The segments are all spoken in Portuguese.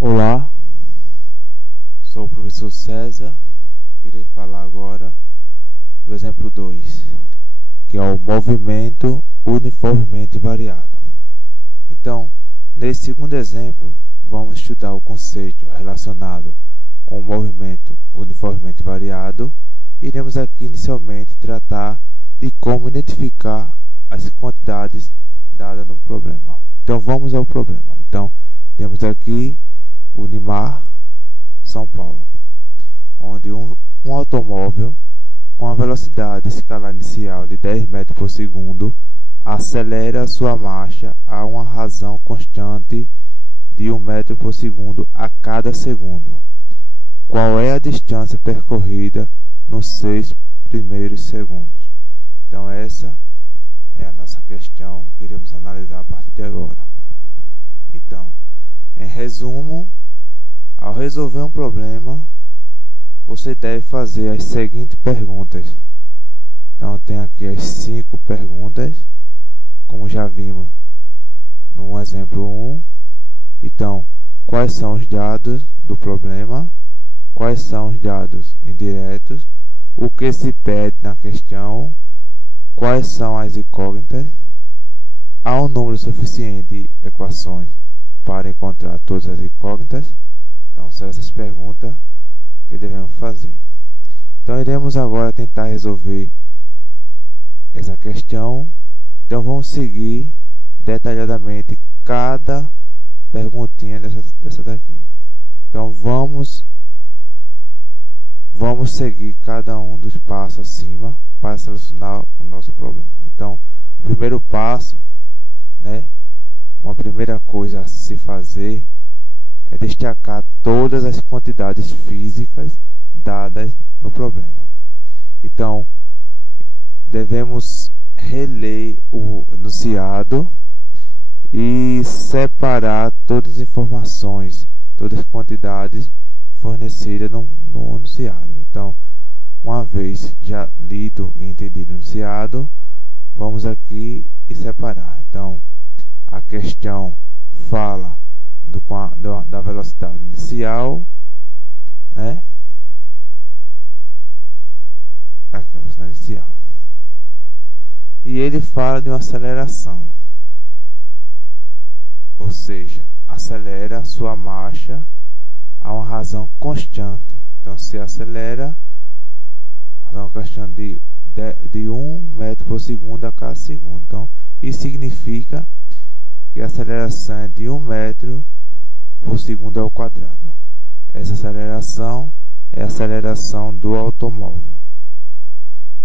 Olá, sou o professor César. Irei falar agora do exemplo 2, que é o movimento uniformemente variado. Então, nesse segundo exemplo, vamos estudar o conceito relacionado com o movimento uniformemente variado. Iremos aqui inicialmente tratar de como identificar as quantidades dadas no problema. Então vamos ao problema. Então temos aqui Unimar, São Paulo, onde um automóvel com a velocidade escalar inicial de 10 metros por segundo acelera sua marcha a uma razão constante de 1 metro por segundo a cada segundo. Qual é a distância percorrida nos 6 primeiros segundos? Então essa é a nossa questão que iremos analisar a partir de agora. Então, em resumo, ao resolver um problema, você deve fazer as seguintes perguntas. Então, eu tenho aqui as 5 perguntas, como já vimos no exemplo 1. Então, quais são os dados do problema? Quais são os dados indiretos? O que se pede na questão? Quais são as incógnitas? Há um número suficiente de equações para encontrar todas as incógnitas? Então, são essas perguntas que devemos fazer. Então, iremos agora tentar resolver essa questão. Então, vamos seguir detalhadamente cada perguntinha dessa daqui. Então, vamos seguir cada um dos passos acima para solucionar o nosso problema. Então, o primeiro passo, uma primeira coisa a se fazer é destacar todas as quantidades físicas dadas no problema. Então, devemos reler o enunciado e separar todas as informações, todas as quantidades fornecidas no enunciado. Então, uma vez já lido e entendido o enunciado, vamos aqui e separar. Então, a questão fala da velocidade inicial, Aqui a velocidade inicial. E ele fala de uma aceleração, ou seja, acelera a sua marcha a uma razão constante. Então, se acelera a razão constante de 1 metro por segundo a cada segundo. Então, isso significa que a aceleração é de 1 metro por segundo ao quadrado. Essa aceleração é a aceleração do automóvel.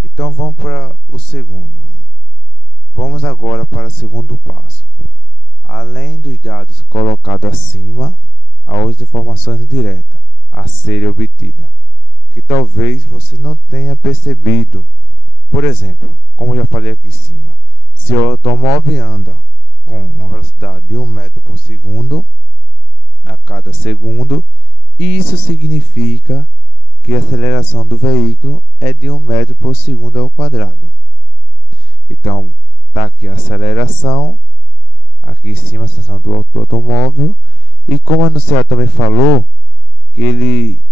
Então, vamos para o segundo. Vamos agora para o segundo passo. Além dos dados colocados acima, há outras informações indiretas a serem obtidas, que talvez você não tenha percebido. Por exemplo, como eu já falei aqui em cima, se o automóvel anda com uma velocidade de 1 metro por segundo a cada segundo, isso significa que a aceleração do veículo é de 1 metro por segundo ao quadrado. Então, está aqui a aceleração, aqui em cima a aceleração do automóvel, e como o enunciado também falou, que ele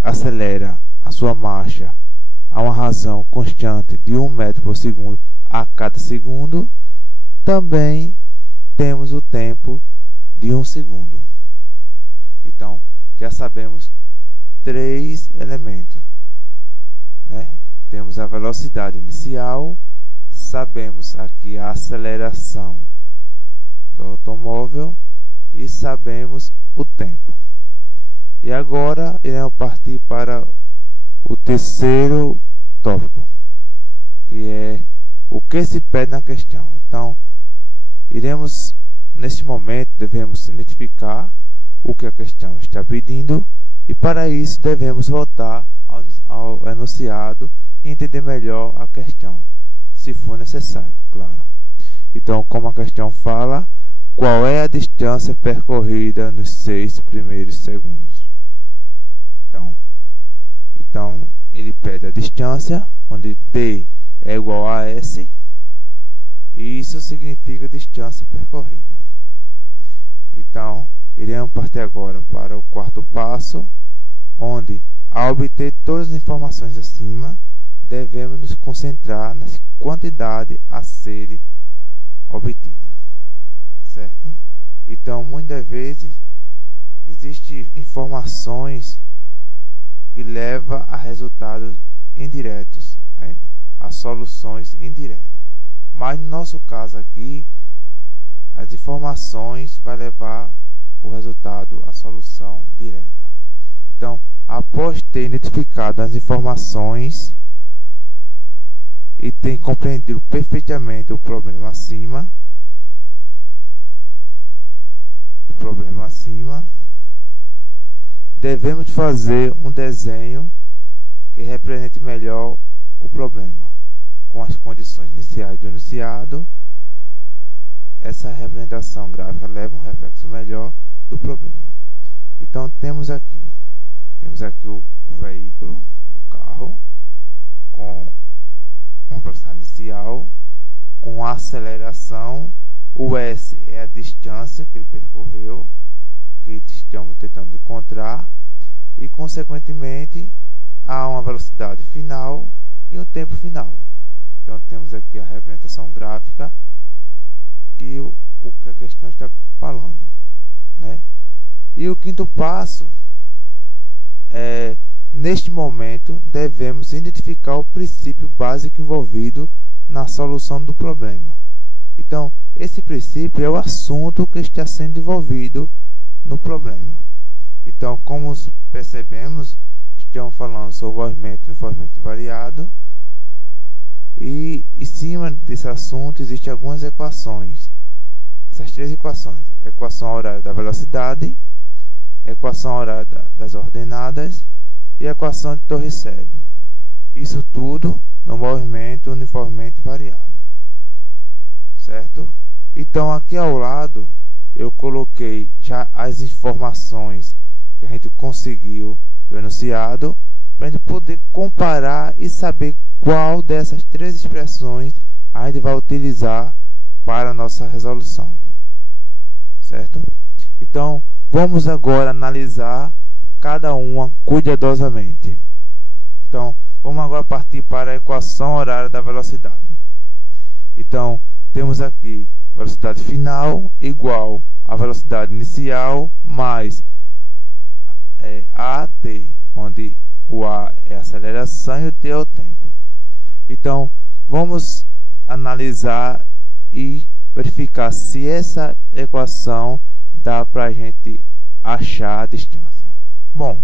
acelera a sua marcha a uma razão constante de 1 metro por segundo a cada segundo, também temos o tempo de 1 segundo. Então, já sabemos 3 elementos. Temos a velocidade inicial, sabemos aqui a aceleração do automóvel e sabemos o tempo. E agora iremos partir para o terceiro tópico, que é o que se pede na questão. Então, nesse momento, devemos identificar o que a questão está pedindo, e para isso devemos voltar ao enunciado e entender melhor a questão, se for necessário, claro. Então, como a questão fala, qual é a distância percorrida nos 6 primeiros segundos? Então ele pede a distância, onde t é igual a s, e isso significa distância percorrida. Então, iremos partir agora para o quarto passo, onde, ao obter todas as informações acima, devemos nos concentrar na quantidade a serem obtidas, certo? Então, muitas vezes, existem informações que levam a resultados indiretos, a soluções indiretas. Mas no nosso caso aqui, as informações vão levar o resultado à solução direta. Então, após ter identificado as informações e ter compreendido perfeitamente o problema acima, devemos fazer um desenho que represente melhor o problema, com as condições iniciais do enunciado. Essa representação gráfica leva um reflexo melhor do problema. Então temos aqui o veículo, o carro, com uma velocidade inicial, com aceleração. O S é a distância que ele percorreu, que estamos tentando encontrar, e consequentemente há uma velocidade final e um tempo final. Então temos aqui a representação gráfica que o que a questão está falando, né? E o quinto passo é, neste momento, devemos identificar o princípio básico envolvido na solução do problema. Então, esse princípio é o assunto que está sendo envolvido no problema. Então, como percebemos, estamos falando sobre o movimento uniformemente variado, e em cima desse assunto existem algumas equações. Essas três equações: equação horária da velocidade, equação horária das ordenadas e equação de Torricelli. Isso tudo no movimento uniformemente variado, certo? Então aqui ao lado eu coloquei já as informações que a gente conseguiu do enunciado, para a gente poder comparar e saber qual dessas três expressões a gente vai utilizar para a nossa resolução, certo? Então vamos agora analisar cada uma cuidadosamente. Então vamos agora partir para a equação horária da velocidade. Então temos aqui velocidade final igual a velocidade inicial mais AT, onde o A é a aceleração e o T é o tempo. Então vamos analisar e verificar se essa equação dá para a gente achar a distância. Bom,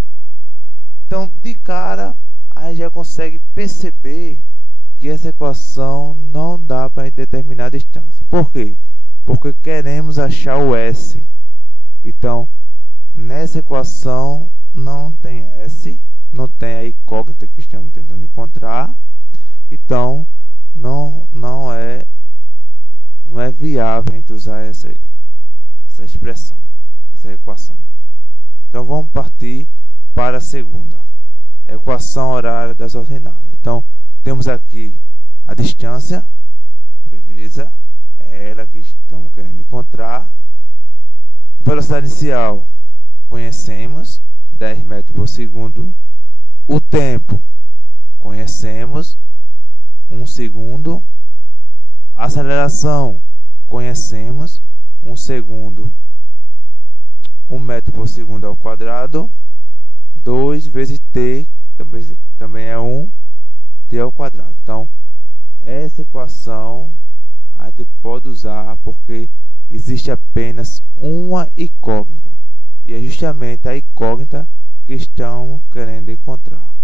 então de cara a gente já consegue perceber que essa equação não dá para determinar a distância. Por quê? Porque queremos achar o S. Então, nessa equação não tem S, não tem a incógnita que estamos tentando encontrar. Então, não é viável a gente usar essa expressão, essa equação. Então, vamos partir para a segunda, equação horária das ordenadas. Então, temos aqui a distância, beleza, é ela que estamos querendo encontrar. Velocidade inicial, conhecemos, 10 metros por segundo. O tempo, conhecemos, 1 segundo. Aceleração, conhecemos, 1 segundo, 1 metro por segundo ao quadrado. 2 vezes t, também é 1, t ao quadrado. Então, essa equação a gente pode usar porque existe apenas uma incógnita. E é justamente a incógnita que estamos querendo encontrar.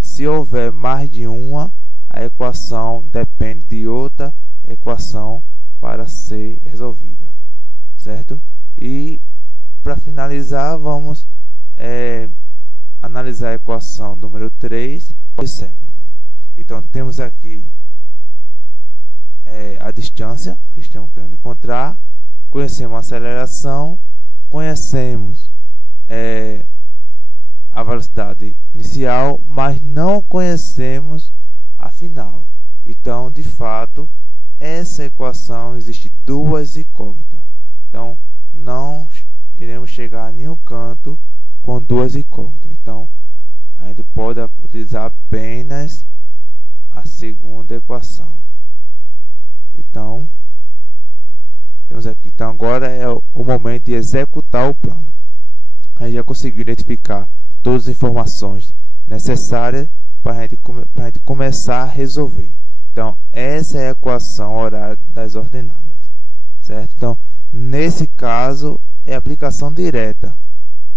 Se houver mais de uma, a equação depende de outra equação para ser resolvida, certo? E para finalizar, vamos analisar a equação número 3. Então temos aqui a distância que estamos querendo encontrar, conhecemos a aceleração, conhecemos a velocidade inicial, mas não conhecemos a final. Então, de fato, essa equação existe duas incógnitas. Então, não iremos chegar em um canto com duas incógnitas. Então, a gente pode utilizar apenas a segunda equação. Então, temos aqui. Então, agora é o momento de executar o plano. A gente já conseguiu identificar todas as informações necessárias para a gente começar a resolver. Então, essa é a equação horária das ordenadas, certo? Então, nesse caso, é a aplicação direta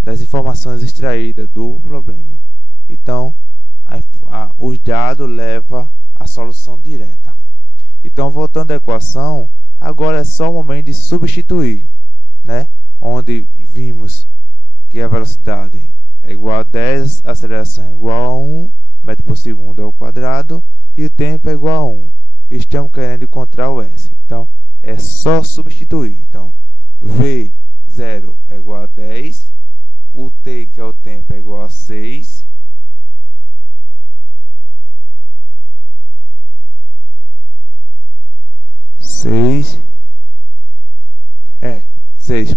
das informações extraídas do problema. Então, os dados levam à solução direta. Então, voltando à equação, agora é só o momento de substituir, né? Onde vimos que a velocidade é igual a 10, a aceleração é igual a 1 metro por segundo ao quadrado e o tempo é igual a 1. Estamos querendo encontrar o S. Então, é só substituir. Então, V0 é igual a 10, o T, que é o tempo, é igual a 6,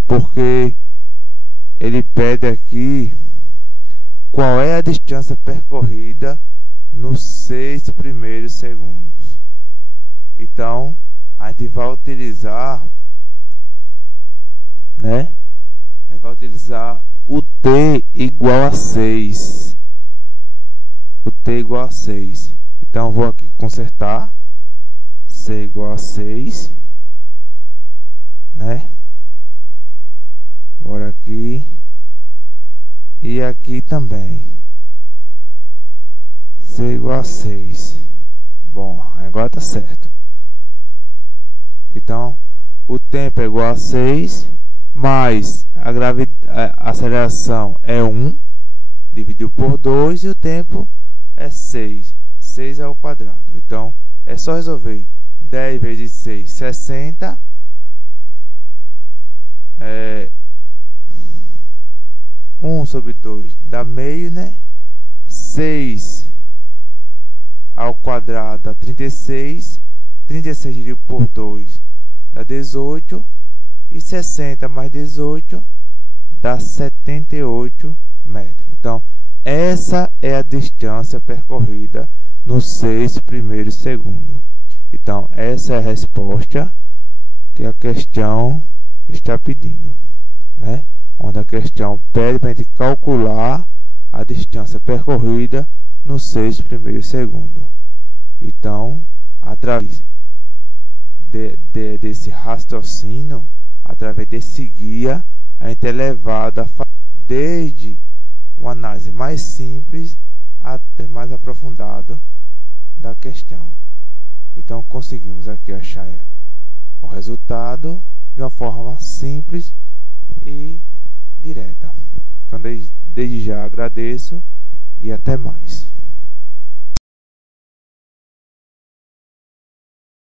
porque ele pede aqui qual é a distância percorrida nos 6 primeiros segundos. Então, a gente vai utilizar, né? A gente vai utilizar o T igual a 6. O T igual a 6. Então, vou aqui consertar. C igual a 6, né? Bora aqui. E aqui também. C igual a 6. Bom, agora tá certo. Então, o tempo é igual a 6, mais a aceleração é 1, dividido por 2, e o tempo é 6. 6 é o quadrado. Então, é só resolver. 10 vezes 6, 60. 1 sobre 2 dá meio, né? 6 ao quadrado dá 36. 36 dividido por 2 dá 18. E 60 mais 18 dá 78 metros. Então, essa é a distância percorrida nos 6 primeiros segundos. Então, essa é a resposta que a questão está pedindo, né? Onde a questão pede para a gente calcular a distância percorrida nos 6 primeiros segundos. Então, através desse raciocínio, através desse guia, a gente é levado a fazer desde uma análise mais simples até mais aprofundada da questão. Então, conseguimos aqui achar o resultado de uma forma simples e direta. Então, desde já agradeço e até mais.